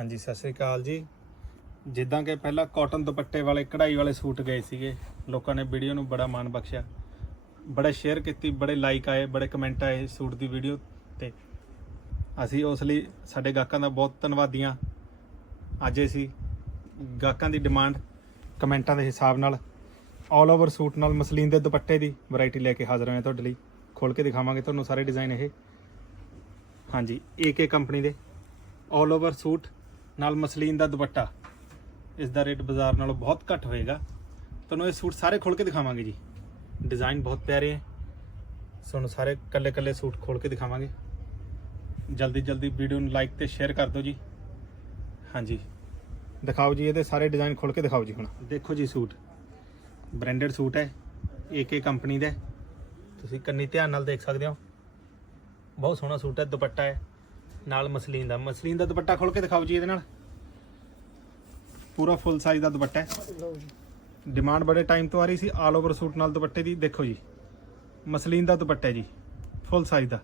ਹਾਂਜੀ, ਸਤਿ ਸ੍ਰੀ ਅਕਾਲ ਜੀ। ਜਿੱਦਾਂ ਕਿ ਪਹਿਲਾਂ ਕਾਟਨ ਦੁਪੱਟੇ ਵਾਲੇ, ਕਢਾਈ ਵਾਲੇ ਸੂਟ ਗਏ ਸੀਗੇ। ਲੋਕਾਂ ਨੇ ਵੀਡੀਓ ਨੂੰ ਬੜਾ ਮਾਣ ਬਖਸ਼ਿਆ। ਬੜੇ ਸ਼ੇਅਰ ਕੀਤੀ, ਬੜੇ ਲਾਈਕ ਆਏ, ਬੜੇ ਕਮੈਂਟ ਆਏ ਸੂਟ ਦੀ ਵੀਡੀਓ ਤੇ। ਅਸੀਂ ਉਸ ਲਈ ਸਾਡੇ ਗਾਹਕਾਂ ਦਾ ਬਹੁਤ ਧੰਨਵਾਦੀਆਂ ਅੱਜ ਅਸੀਂ ਗਾਹਕਾਂ ਦੀ ਡਿਮਾਂਡ ਕਮੈਂਟਾਂ ਦੇ ਹਿਸਾਬ ਨਾਲ ਆਲ ਓਵਰ ਸੂਟ ਨਾਲ ਮਸਲੀਨ ਦੇ ਦੁਪੱਟੇ ਦੀ ਵੈਰਾਈਟੀ ਲੈ ਕੇ ਹਾਜ਼ਰ ਹੋਏ ਤੁਹਾਡੇ ਲਈ। ਖੋਲ ਕੇ ਦਿਖਾਵਾਂਗੇ ਤੁਹਾਨੂੰ ਸਾਰੇ ਡਿਜ਼ਾਈਨ ਇਹ। ਹਾਂਜੀ ਏਕੇ ਕੰਪਨੀ ਦੇ ਆਲ ਓਵਰ ਸੂਟ ਨਾਲ ਮਸਲੀਨ ਦਾ ਦੁਪੱਟਾ। ਇਸ ਦਾ ਰੇਟ ਬਾਜ਼ਾਰ ਨਾਲੋਂ ਬਹੁਤ ਘੱਟ ਹੋਏਗਾ। ਤੁਹਾਨੂੰ ਇਹ ਸੂਟ ਸਾਰੇ ਖੋਲ ਕੇ ਦਿਖਾਵਾਂਗੇ ਜੀ। ਡਿਜ਼ਾਈਨ ਬਹੁਤ ਪਿਆਰੇ ਹੈ ਤੁਹਾਨੂੰ ਸਾਰੇ ਕੱਲੇ ਕੱਲੇ ਸੂਟ ਖੋਲ ਕੇ ਦਿਖਾਵਾਂਗੇ। ਜਲਦੀ ਜਲਦੀ ਵੀਡੀਓ ਨੂੰ ਲਾਈਕ ਤੇ ਸ਼ੇਅਰ ਕਰ ਦਿਓ ਜੀ। ਹਾਂਜੀ। ਦਿਖਾਓ ਜੀ, ਇਹਦੇ ਸਾਰੇ ਡਿਜ਼ਾਈਨ ਖੋਲ ਕੇ ਦਿਖਾਓ ਜੀ ਹੁਣ। ਦੇਖੋ ਜੀ ਸੂਟ। ਬ੍ਰਾਂਡਡ ਸੂਟ ਹੈ। ਏਕੇ ਕੰਪਨੀ ਦਾ ਤੁਸੀਂ ਕੰਨੀ ਧਿਆਨ ਨਾਲ ਦੇਖ ਸਕਦੇ ਹੋ। ਬਹੁਤ ਸੋਹਣਾ ਸੂਟ ਹੈ, ਦੁਪੱਟਾ ਹੈ। ਨਾਲ ਮਸਲੀਨ ਦਾ। ਮਸਲੀਨ ਦਾ ਦੁਪੱਟਾ ਖੋਲ ਕੇ ਦਿਖਾਓ ਜੀ ਇਹਦੇ ਨਾਲ। ਪੂਰਾ ਫੁੱਲ ਸਾਈਜ਼ ਦਾ ਦੁਪੱਟਾ ਹੈ। ਡਿਮਾਂਡ ਬੜੇ ਟਾਈਮ ਤੋਂ ਆ ਰਹੀ ਸੀ ਆਲ ਓਵਰ ਸੂਟ ਨਾਲ ਦੁਪੱਟੇ ਦੀ। ਦੇਖੋ ਜੀ ਮਸਲੀਨ ਦਾ ਦੁਪੱਟਾ ਜੀ ਫੁੱਲ ਸਾਈਜ਼ ਦਾ।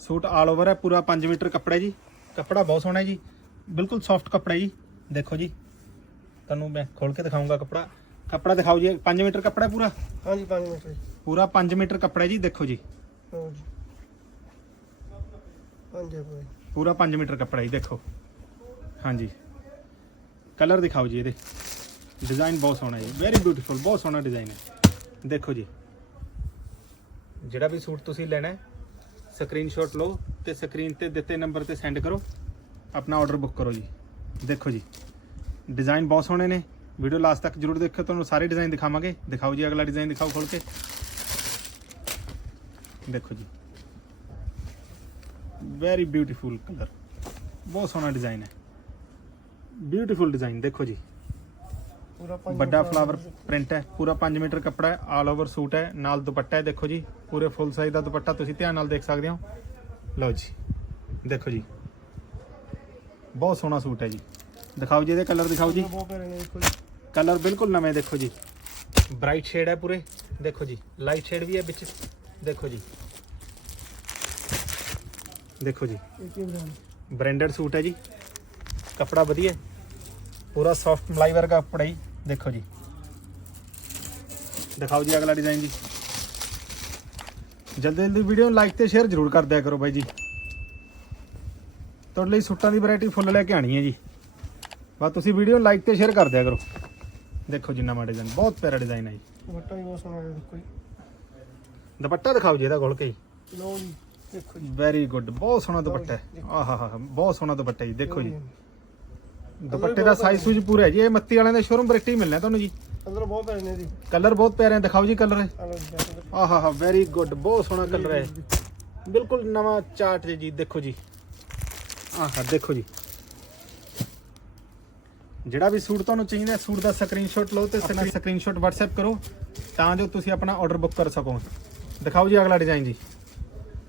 ਸੂਟ ਆਲ ਓਵਰ ਹੈ ਪੂਰਾ 5 ਮੀਟਰ ਕੱਪੜਾ ਜੀ। ਕੱਪੜਾ ਬਹੁਤ ਸੋਹਣਾ ਜੀ। ਬਿਲਕੁਲ ਸੌਫਟ ਕੱਪੜਾ ਜੀ। ਦੇਖੋ ਜੀ ਤੁਹਾਨੂੰ ਮੈਂ ਖੋਲ ਕੇ ਦਿਖਾਉਂਗਾ ਕੱਪੜਾ। ਕੱਪੜਾ ਦਿਖਾਓ ਜੀ 5 ਮੀਟਰ ਕੱਪੜਾ ਪੂਰਾ? ਹਾਂਜੀ 5 ਮਿੰਟ ਜੀ ਪੂਰਾ 5 ਮੀਟਰ ਕੱਪੜਾ ਜੀ ਦੇਖੋ ਜੀ। ਹਾਂਜੀ ਭਾਈ ਪੂਰਾ 5 ਮੀਟਰ ਕੱਪੜਾ ਹੀ ਦੇਖੋ। ਹਾਂਜੀ। ਕਲਰ ਦਿਖਾਓ ਜੀ ਇਹਦੇ। ਡਿਜ਼ਾਈਨ ਬਹੁਤ ਸੋਹਣਾ ਜੀ। ਵੈਰੀ ਬਿਊਟੀਫੁਲ ਬਹੁਤ ਸੋਹਣਾ ਡਿਜ਼ਾਈਨ ਹੈ। ਦੇਖੋ ਜੀ। ਜਿਹੜਾ ਵੀ ਸੂਟ ਤੁਸੀਂ ਲੈਣਾ ਹੈ ਸਕਰੀਨਸ਼ਾਟ ਲਓ ਤੇ ਸਕਰੀਨ ਤੇ ਦਿੱਤੇ ਨੰਬਰ ਤੇ ਸੈਂਡ ਕਰੋ। ਆਪਣਾ ਆਰਡਰ ਬੁੱਕ ਕਰੋ ਜੀ। ਦੇਖੋ ਜੀ। ਡਿਜ਼ਾਈਨ ਬਹੁਤ ਸੋਹਣੇ ਨੇ। ਵੀਡੀਓ ਲਾਸਟ ਤੱਕ ਜਰੂਰ ਦੇਖਿਓ। ਤੁਹਾਨੂੰ ਸਾਰੇ ਡਿਜ਼ਾਈਨ ਦਿਖਾਵਾਂਗੇ। ਦਿਖਾਓ ਜੀ, ਅਗਲਾ ਡਿਜ਼ਾਈਨ ਦਿਖਾਓ ਖੋਲ ਕੇ। ਦੇਖੋ ਜੀ। ਵੈਰੀ ਬਿਊਟੀਫੁਲ ਕਲਰ ਬਹੁਤ ਸੋਹਣਾ ਡਿਜ਼ਾਈਨ ਹੈ। ਬਿਊਟੀਫੁਲ ਡਿਜ਼ਾਈਨ ਦੇਖੋ ਜੀ। ਪੂਰਾ 5 ਵੱਡਾ ਫਲਾਵਰ ਪ੍ਰਿੰਟ ਹੈ ਪੂਰਾ 5 ਮੀਟਰ ਕੱਪੜਾ ਹੈ ਆਲ ਓਵਰ ਸੂਟ ਹੈ ਨਾਲ ਦੁਪੱਟਾ ਹੈ ਦੇਖੋ ਜੀ। ਪੂਰੇ ਫੁੱਲ ਸਾਈਜ਼ ਦਾ ਦੁਪੱਟਾ ਤੁਸੀਂ ਧਿਆਨ ਨਾਲ ਦੇਖ ਸਕਦੇ ਹੋ। ਲਓ ਜੀ ਦੇਖੋ ਜੀ। ਬਹੁਤ ਸੋਹਣਾ ਸੂਟ ਹੈ ਜੀ। ਦਿਖਾਓ ਜੀ ਇਹਦੇ ਕਲਰ ਦਿਖਾਓ ਜੀ। ਕਲਰ ਬਿਲਕੁਲ ਨਵੇਂ ਦੇਖੋ ਜੀ। ਬ੍ਰਾਈਟ ਸ਼ੇਡ ਹੈ ਪੂਰੇ ਦੇਖੋ ਜੀ। ਲਾਈਟ ਸ਼ੇਡ ਵੀ ਹੈ ਵਿੱਚ ਦੇਖੋ ਜੀ। ਦੇਖੋ ਜੀ। ਬ੍ਰਾਂਡਡ ਸੂਟ ਹੈ ਜੀ। ਕੱਪੜਾ ਵਧੀਆ। ਪੂਰਾ ਸੌਫਟ ਮਲਾਈ ਵਰਗਾ ਕੱਪੜਾ ਹੀ ਦੇਖੋ ਜੀ। ਦਿਖਾਓ ਜੀ ਅਗਲਾ ਡਿਜ਼ਾਈਨ ਜੀ। ਜਲਦੀ ਜਲਦੀ ਵੀਡੀਓ ਨੂੰ ਲਾਈਕ ਤੇ ਸ਼ੇਅਰ ਜ਼ਰੂਰ ਕਰ ਦਿਆ ਕਰੋ ਬਾਈ ਜੀ। ਤੁਹਾਡੇ ਲਈ ਸੂਟਾਂ ਦੀ ਵੈਰਾਈਟੀ ਫੁੱਲ ਲੈ ਕੇ ਆਣੀ ਹੈ ਜੀ। ਬਸ ਤੁਸੀਂ ਵੀਡੀਓ ਨੂੰ ਲਾਈਕ ਤੇ ਸ਼ੇਅਰ ਕਰ ਦਿਆ ਕਰੋ। ਦੇਖੋ ਜੀ ਨਵਾਂ ਡਿਜ਼ਾਈਨ ਬਹੁਤ ਪਿਆਰਾ ਡਿਜ਼ਾਈਨ ਹੈ ਜੀ। ਦੁਪੱਟਾ ਵੀ ਬਹੁਤ ਸੋਹਣਾ ਹੈ ਦੇਖੋ ਜੀ। ਦੁਪੱਟਾ ਦਿਖਾਓ ਜੀ ਇਹਦਾ ਖੋਲ ਕੇ ਜੀ। ਲਓ ਜੀ। ਦੇਖੋ ਜੀ। ਵੈਰੀ ਗੁੱਡ ਬਹੁਤ ਸੋਹਣਾ ਦੁਪੱਟਾ ਹੈ। ਆਹਾ ਹਾ ਬਹੁਤ ਸੋਹਣਾ ਦੁਪੱਟਾ ਜੀ ਦੇਖੋ ਜੀ। ਦੁਪੱਟੇ ਦਾ ਸਾਈਜ਼ ਸੂਜ ਪੂਰਾ ਹੈ ਜੀ। ਇਹ ਮੱਤੀ ਵਾਲਿਆਂ ਦੇ ਸ਼ੋਰੂਮ ਵੈਰਾਈਟੀ ਮਿਲਣਾ ਤੁਹਾਨੂੰ ਜੀ। ਅੰਦਰ ਬਹੁਤ ਪਿਆਰੇ ਨੇ ਜੀ। ਕਲਰ ਬਹੁਤ ਪਿਆਰੇ ਹੈ ਦਿਖਾਓ ਜੀ ਕਲਰ ਆ ਲਓ ਜੀ ਦੇਖੋ ਆਹਾ ਹਾ ਵੈਰੀ ਗੁੱਡ ਬਹੁਤ ਸੋਹਣਾ ਕਲਰ ਹੈ। ਬਿਲਕੁਲ ਨਵਾਂ ਚਾਰਟ ਜੀ ਦੇਖੋ ਜੀ। ਆਹਾ ਦੇਖੋ ਜੀ। ਜਿਹੜਾ ਵੀ ਸੂਟ ਤੁਹਾਨੂੰ ਚਾਹੀਦਾ ਹੈ, ਸੂਟ ਦਾ ਸਕਰੀਨਸ਼ਾਟ ਲਓ ਤੇ ਸਕਰੀਨਸ਼ਾਟ WhatsApp ਕਰੋ ਤਾਂ ਜੋ ਤੁਸੀਂ ਆਪਣਾ ਆਰਡਰ ਬੁੱਕ ਕਰ ਸਕੋ। ਦਿਖਾਓ ਜੀ ਅਗਲਾ ਡਿਜ਼ਾਈਨ ਜੀ।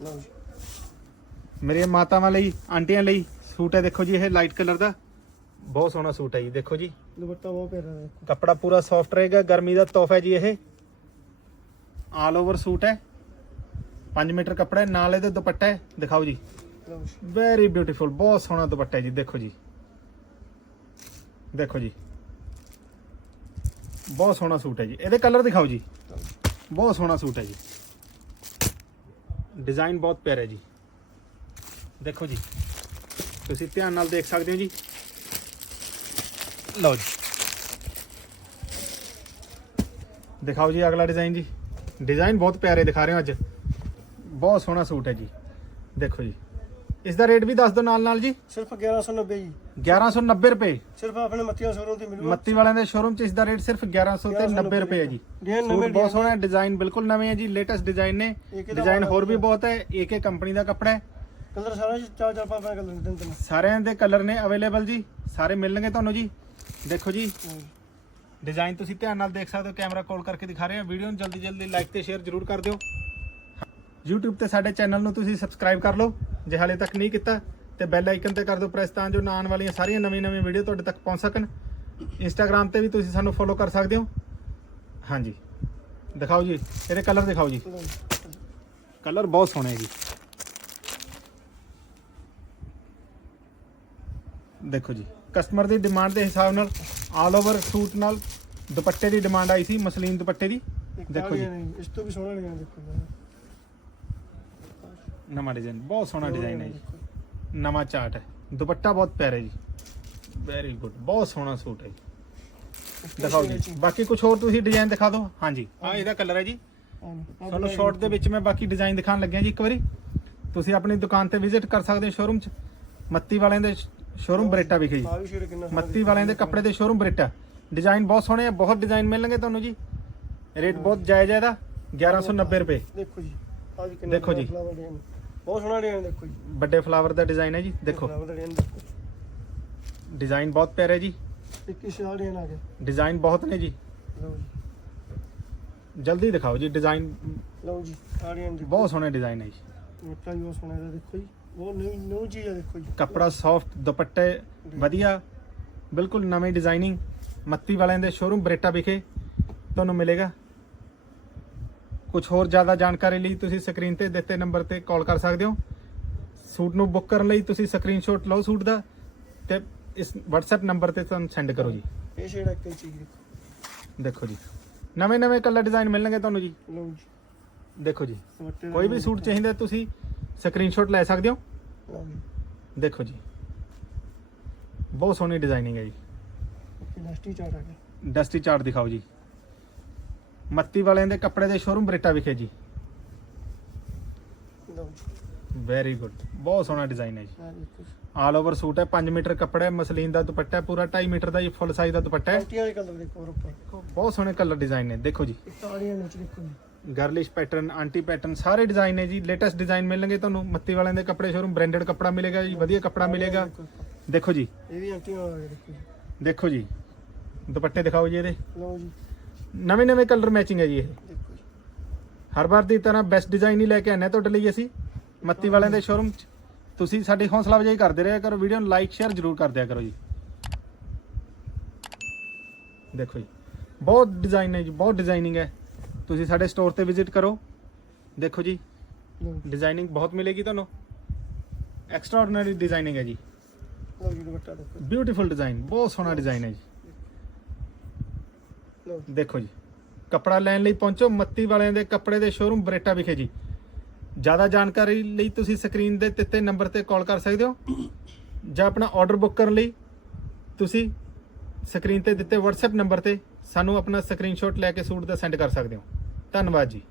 ਲਓ ਜੀ। ਮੇਰੀਆਂ ਮਾਤਾਵਾਂ ਲਈ ਆਂਟੀਆਂ ਲਈ ਸੂਟ ਹੈ ਦੇਖੋ ਜੀ ਇਹ ਲਾਈਟ ਕਲਰ ਦਾ। ਬਹੁਤ ਸੋਹਣਾ ਸੂਟ ਹੈ ਜੀ ਦੇਖੋ ਜੀ। ਦੁਪੱਟਾ ਬਹੁਤ ਪਿਆਰਾ ਹੈ ਕੱਪੜਾ ਪੂਰਾ ਸੌਫਟ ਰਹੇਗਾ ਗਰਮੀ ਦਾ ਤੋਹਫਾ ਹੈ ਜੀ ਇਹ। ਆਲ ਓਵਰ ਸੂਟ ਹੈ। 5 ਮੀਟਰ ਕੱਪੜਾ ਹੈ ਨਾਲ ਇਹਦੇ ਦੁਪੱਟਾ ਹੈ ਦਿਖਾਓ ਜੀ। ਵੈਰੀ ਬਿਊਟੀਫੁਲ ਬਹੁਤ ਸੋਹਣਾ ਦੁਪੱਟਾ ਹੈ ਜੀ ਦੇਖੋ ਜੀ। ਦੇਖੋ ਜੀ। ਬਹੁਤ ਸੋਹਣਾ ਸੂਟ ਹੈ ਜੀ। ਇਹਦੇ ਕਲਰ ਦਿਖਾਓ ਜੀ। ਬਹੁਤ ਸੋਹਣਾ ਸੂਟ ਹੈ ਜੀ। ਡਿਜ਼ਾਈਨ ਬਹੁਤ ਪਿਆਰਾ ਹੈ ਜੀ। ਦੇਖੋ ਜੀ। ਤੁਸੀਂ ਧਿਆਨ ਨਾਲ ਦੇਖ ਸਕਦੇ ਹੋ ਜੀ। ਲਓ ਜੀ। ਦਿਖਾਓ ਜੀ ਅਗਲਾ ਡਿਜ਼ਾਈਨ ਜੀ। ਡਿਜ਼ਾਈਨ ਬਹੁਤ ਪਿਆਰੇ ਦਿਖਾ ਰਹੇ ਹੋ ਅੱਜ। ਬਹੁਤ ਸੋਹਣਾ ਸੂਟ ਹੈ ਜੀ। ਦੇਖੋ ਜੀ। ਇਸ ਦਾ ਰੇਟ ਵੀ ਦੱਸ ਦਿਓ ਨਾਲ ਨਾਲ ਜੀ। ਸਿਰਫ 1190 ਜੀ। 1190 ਰੁਪਏ। ਸਿਰਫ ਆਪਣੇ ਮੱਤੀਆਂ ਸ਼ੋਰੂਮ ਤੇ ਮਿਲੂਗਾ। ਮੱਤੀ ਵਾਲਿਆਂ ਦੇ ਸ਼ੋਰੂਮ 'ਚ ਇਸ ਦਾ ਰੇਟ ਸਿਰਫ 1100 ਤੇ 90 ਰੁਪਏ ਹੈ ਜੀ। ਸੂਟ ਬਹੁਤ ਸੋਹਣਾ ਡਿਜ਼ਾਈਨ ਬਿਲਕੁਲ ਨਵੇਂ ਹੈ ਜੀ ਲੇਟੈਸਟ ਡਿਜ਼ਾਈਨ ਨੇ। ਡਿਜ਼ਾਈਨ ਹੋਰ ਵੀ ਬਹੁਤ ਹੈ ਏਕੇ ਕੰਪਨੀ ਦਾ ਕੱਪੜਾ ਹੈ। ਕਲਰ ਸਾਰਾ ਚਾਰ ਚਾਰ ਪੰਜ ਪੰਜ ਕਲਰ ਦਿਨ ਦਿਨ ਸਾਰਿਆਂ ਦੇ ਕਲਰ ਨੇ ਅਵੇਲੇਬਲ ਜੀ ਸਾਰੇ ਮਿਲਣਗੇ ਤੁਹਾਨੂੰ ਜੀ। ਦੇਖੋ ਜੀ ਡਿਜ਼ਾਈਨ ਤੁਸੀਂ ਧਿਆਨ ਨਾਲ ਦੇਖ ਸਕਦੇ ਹੋ ਕੈਮਰਾ ਕਾਲ ਕਰਕੇ ਦਿਖਾ ਰਹੇ ਹਾਂ। ਵੀਡੀਓ ਨੂੰ ਜਲਦੀ ਜਲਦੀ ਲਾਈਕ ਤੇ ਸ਼ੇਅਰ ਜ਼ਰੂਰ ਕਰ ਦਿਓ। YouTube ਤੇ ਸਾਡੇ ਚੈਨਲ ਨੂੰ ਤੁਸੀਂ ਸਬਸਕ੍ਰਾਈਬ ਕਰ ਲਓ। ਜੇ ਹਾਲੇ ਤੱਕ ਨਹੀਂ ਕੀਤਾ ਤੇ ਬੈਲ ਆਈਕਨ ਤੇ ਕਰ ਦਿਓ ਪ੍ਰੈਸ ਤਾਂ ਜੋ ਆਉਣ ਵਾਲੀਆਂ ਸਾਰੀਆਂ ਨਵੀਆਂ ਨਵੀਆਂ ਵੀਡੀਓ ਤੁਹਾਡੇ ਤੱਕ ਪਹੁੰਚ ਸਕਣ। Instagram ਤੇ ਵੀ ਤੁਸੀਂ ਸਾਨੂੰ ਫੋਲੋ ਕਰ ਸਕਦੇ ਹੋ। ਹਾਂਜੀ। ਦਿਖਾਓ ਜੀ ਇਹਦੇ ਕਲਰ ਦਿਖਾਓ ਜੀ। ਕਲਰ ਬਹੁਤ ਸੋਹਣੇ ਹੈ ਜੀ। ਦੇਖੋ ਜੀ ਕਸਟਮਰ ਦੀ ਡਿਮਾਂਡ ਦੇ ਹਿਸਾਬ ਨਾਲ ਆਲ ਓਵਰ ਸੂਟ ਨਾਲ ਦੁਪੱਟੇ ਦੀ ਡਿਮਾਂਡ ਆਈ ਸੀ ਮਸਲੀਨ ਦੁਪੱਟੇ ਦੀ। ਦੇਖੋ ਜੀ। ਇਸ ਤੋਂ ਵੀ ਸੋਹਣਾ ਡਿਜ਼ਾਈਨ ਦੇਖੋ ਜੀ। ਨਵਾਂ ਡਿਜ਼ਾਈਨ ਬਹੁਤ ਸੋਹਣਾ ਡਿਜ਼ਾਈਨ ਹੈ ਜੀ। ਨਵਾਂ ਚਾਰਟ ਹੈ। ਦੁਪੱਟਾ ਬਹੁਤ ਪਿਆਰਾ ਜੀ। ਵੈਰੀ ਗੁੱਡ ਬਹੁਤ ਸੋਹਣਾ ਸੂਟ ਹੈ ਜੀ। ਦਿਖਾਓ ਜੀ। ਬਾਕੀ ਕੁਝ ਹੋਰ ਤੁਸੀਂ ਡਿਜ਼ਾਈਨ ਦਿਖਾ ਦਿਓ? ਹਾਂਜੀ। ਆ ਇਹਦਾ ਕਲਰ ਹੈ ਜੀ। ਤੁਹਾਨੂੰ ਸ਼ਾਰਟ ਦੇ ਵਿੱਚ ਮੈਂ ਬਾਕੀ ਡਿਜ਼ਾਈਨ ਦਿਖਾਉਣ ਲੱਗਿਆ ਜੀ ਇੱਕ ਵਾਰੀ। ਤੁਸੀਂ ਆਪਣੀ ਦੁਕਾਨ ਤੇ ਵਿਜ਼ਿਟ ਕਰ ਸਕਦੇ ਹੋ ਸ਼ੋਰੂਮ 'ਚ। ਮੱਤੀ ਵਾਲਿਆਂ ਦੇ ਸ਼ੋਰੂਮ ਬਰੇਟਾ ਵਿਖੇ ਜੀ। ਆਹ ਵੀ ਸ਼ੇਡ ਕਿੰਨਾ ਸੋਹਣਾ ਮੱਤੀ ਵਾਲਿਆਂ ਦੇ ਕੱਪੜੇ ਦੇ ਸ਼ੋਰੂਮ ਬਰੇਟਾ। ਡਿਜ਼ਾਈਨ ਬਹੁਤ ਸੋਹਣੇ ਆ ਬਹੁਤ ਡਿਜ਼ਾਈਨ ਮਿਲਣਗੇ ਤੁਹਾਨੂੰ ਜੀ। ਰੇਟ ਬਹੁਤ ਜਾਇਜ਼ ਹੈ ਇਹਦਾ। 1190 ਰੁਪਏ। ਦੇਖੋ ਜੀ ਆ ਵੀ ਕਿੰਨਾ ਦੇਖੋ ਜੀ। flower design। ਬਹੁਤ ਸੋਹਣਾ ਡਿਜ਼ਾਈਨ ਦੇਖੋ ਜੀ। ਵੱਡੇ ਫਲਾਵਰ ਦਾ ਡਿਜ਼ਾਈਨ ਹੈ ਜੀ ਦੇਖੋ। ਦਾ ਡਿਜ਼ਾਈਨ ਬਹੁਤ ਪਿਆਰਾ ਹੈ ਜੀ। ਇੱਕ ਇਸ ਵਾਲਾ ਡਿਜ਼ਾਈਨ ਆ ਗਿਆ। ਡਿਜ਼ਾਈਨ ਬਹੁਤ ਨੇ ਜੀ। ਲਓ ਜੀ। ਜਲਦੀ ਦਿਖਾਓ ਜੀ ਡਿਜ਼ਾਈਨ ਲਓ ਜੀ ਆ ਡਿਜ਼ਾਈਨ ਦੇਖੋ। ਬਹੁਤ ਸੋਹਣੇ ਡਿਜ਼ਾਈਨ ਹੈ ਜੀ। ਮੋਟਾ ਬਹੁਤ ਸੋਹਣਾ ਇਹਦਾ ਦੇਖੋ ਜੀ। ਉਹ ਨਿਊ ਨਿਊ ਚੀਜ਼ ਆ ਦੇਖੋ ਜੀ। ਕੱਪੜਾ ਸੌਫਟ ਦੁਪੱਟੇ ਵਧੀਆ। ਬਿਲਕੁਲ ਨਵੀਂ ਡਿਜ਼ਾਈਨਿੰਗ ਮੱਤੀ ਵਾਲਿਆਂ ਦੇ ਸ਼ੋਰੂਮ ਬਰੇਟਾ ਵਿਖੇ ਤੁਹਾਨੂੰ ਮਿਲੇਗਾ। ਕੁਝ ਹੋਰ ਜ਼ਿਆਦਾ ਜਾਣਕਾਰੀ ਲਈ ਤੁਸੀਂ ਸਕਰੀਨ ਤੇ ਦਿੱਤੇ ਨੰਬਰ ਤੇ ਕਾਲ ਕਰ ਸਕਦੇ ਹੋ। ਸੂਟ ਨੂੰ ਬੁੱਕ ਕਰਨ ਲਈ ਤੁਸੀਂ ਸਕਰੀਨਸ਼ਾਟ ਲਓ ਸੂਟ ਦਾ ਤੇ ਇਸ WhatsApp ਨੰਬਰ ਤੇ ਤੁਹਾਨੂੰ ਸੈਂਡ ਕਰੋ ਜੀ। ਇਹ ਸ਼ੇਡ ਇੱਕ ਚੀਜ਼ ਦੇਖੋ। ਦੇਖੋ ਜੀ। ਨਵੇਂ ਨਵੇਂ ਕਲਰ ਡਿਜ਼ਾਈਨ ਮਿਲਣਗੇ ਤੁਹਾਨੂੰ ਜੀ। ਲਓ ਜੀ। ਦੇਖੋ ਜੀ। ਕੋਈ ਵੀ ਸੂਟ। ਚਾਹੀਦਾ ਤੁਸੀਂ ਸਕਰੀਨਸ਼ਾਟ ਲੈ ਸਕਦੇ ਹੋ। ਲਓ ਜੀ। ਦੇਖੋ ਜੀ। ਬਹੁਤ ਸੋਹਣੀ ਡਿਜ਼ਾਈਨਿੰਗ ਹੈ ਜੀ। ਇਲਾਸਟਿਕ ਚਾਰਟ ਆ ਗਿਆ। ਡਸਟੀ ਚਾਰਟ ਦਿਖਾਓ ਜੀ। ਮੱਤੀ ਵਾਲਿਆਂ ਦੇ ਕੱਪੜੇ ਦੇ ਸ਼ੋਰੂਮ ਬਰੇਟਾ ਵਿਖੇ ਜੀ। ਲਓ ਜੀ। ਵੈਰੀ ਗੁੱਡ ਬਹੁਤ ਸੋਹਣਾ ਡਿਜ਼ਾਈਨ ਹੈ ਜੀ। ਦੇਖੋ ਜੀ। ਆਲ ਓਵਰ ਸੂਟ ਹੈ 5 ਮੀਟਰ ਕੱਪੜਾ ਹੈ ਮਸਲੀਨ ਦਾ ਦੁਪੱਟਾ ਹੈ ਪੂਰਾ 2.5 ਮੀਟਰ ਦਾ ਜੀ ਫੁੱਲ ਸਾਈਜ਼ ਦਾ ਦੁਪੱਟਾ ਹੈ। ਐਂਟੀ ਵਾਲੇ ਕਲਰ ਦੇਖੋ ਹੋਰ ਉੱਪਰ। ਬਹੁਤ ਸੋਹਣੇ ਕਲਰ ਡਿਜ਼ਾਈਨ ਨੇ ਦੇਖੋ ਜੀ। ਵਿੱਚ ਦੇਖੋ ਜੀ। ਗਰਲਿਸ਼ ਪੈਟਰਨ ਆਂਟੀ ਪੈਟਰਨ ਸਾਰੇ ਡਿਜ਼ਾਈਨ ਨੇ ਜੀ। ਲੇਟੈਸਟ ਡਿਜ਼ਾਈਨ ਮਿਲਣਗੇ ਤੁਹਾਨੂੰ ਮੱਤੀ ਵਾਲਿਆਂ ਦੇ ਕੱਪੜੇ ਸ਼ੋਰੂਮ ਬ੍ਰਾਂਡਡ ਕੱਪੜਾ ਮਿਲੇਗਾ ਜੀ ਵਧੀਆ ਕੱਪੜਾ ਮਿਲੇਗਾ। ਦੇਖੋ ਉੱਪਰ। ਦੇਖੋ ਜੀ। ਇਹ ਵੀ ਆ ਗਿਆ ਦੇਖੋ ਜੀ। ਦੇਖੋ ਜੀ। ਦੁਪੱਟੇ ਦਿਖਾਓ ਜੀ ਇਹਦੇ। ਲਓ ਜੀ। ਨਵੇਂ ਨਵੇਂ ਕਲਰ ਮੈਚਿੰਗ ਹੈ ਜੀ ਇਹ। ਦੇਖੋ ਜੀ। ਹਰ ਵਾਰ ਦੀ ਤਰ੍ਹਾਂ ਬੈਸਟ ਡਿਜ਼ਾਈਨ ਹੀ ਲੈ ਕੇ ਆਨੇ ਆ ਤੁਹਾਡੇ ਲਈ ਅਸੀਂ। ਮੱਤੀ ਵਾਲਿਆਂ ਦੇ ਸ਼ੋਰੂਮ 'ਚ। ਤੁਸੀਂ ਸਾਡੀ ਹੌਸਲਾ ਅਫਜ਼ਾਈ ਕਰਦੇ ਰਿਹਾ ਕਰੋ ਵੀਡੀਓ ਨੂੰ ਲਾਈਕ ਸ਼ੇਅਰ ਜ਼ਰੂਰ ਕਰ ਦਿਆ ਕਰੋ ਜੀ। ਦੇਖੋ ਜੀ ਬਹੁਤ ਡਿਜ਼ਾਈਨ ਹੈ ਜੀ ਬਹੁਤ ਡਿਜ਼ਾਈਨਿੰਗ ਹੈ। ਤੁਸੀਂ ਸਾਡੇ ਸਟੋਰ ਤੇ ਵਿਜ਼ਿਟ ਕਰੋ। ਦੇਖੋ ਜੀ ਡਿਜ਼ਾਈਨਿੰਗ ਬਹੁਤ ਮਿਲੇਗੀ ਤੁਹਾਨੂੰ। ਐਕਸਟਰਾ ਆਰਡੀਨਰੀ ਡਿਜ਼ਾਈਨਿੰਗ ਹੈ ਜੀ। ਲਓ ਜੀ ਦੁਪੱਟਾ ਦੇਖੋ। ਬਿਊਟੀਫੁਲ ਡਿਜ਼ਾਈਨ ਬਹੁਤ ਸੋਹਣਾ ਡਿਜ਼ਾਈਨ ਹੈ ਜੀ। ਲਓ ਜੀ ਦੇਖੋ ਜੀ, ਕੱਪੜਾ ਲੈਣ ਲਈ ਪਹੁੰਚੋ, ਮੱਤੀ ਵਾਲਿਆਂ ਦੇ ਕੱਪੜੇ ਦੇ ਸ਼ੋਰੂਮ ਬਰੇਟਾ ਵਿਖੇ ਜੀ। ਜ਼ਿਆਦਾ ਜਾਣਕਾਰੀ ਲਈ ਤੁਸੀਂ ਸਕਰੀਨ ਦੇ ਦਿੱਤੇ ਨੰਬਰ ਤੇ ਕਾਲ ਕਰ ਸਕਦੇ ਹੋ। ਜਾਂ ਆਪਣਾ ਆਰਡਰ ਬੁੱਕ ਕਰਨ ਲਈ ਤੁਸੀਂ ਸਕਰੀਨ ਤੇ ਦਿੱਤੇ WhatsApp ਨੰਬਰ ਤੇ ਸਾਨੂੰ ਆਪਣਾ ਸਕਰੀਨਸ਼ਾਟ ਲੈ ਕੇ ਸੂਟ ਦਾ ਸੈਂਡ ਕਰ ਸਕਦੇ ਹੋ। ਧੰਨਵਾਦ ਜੀ।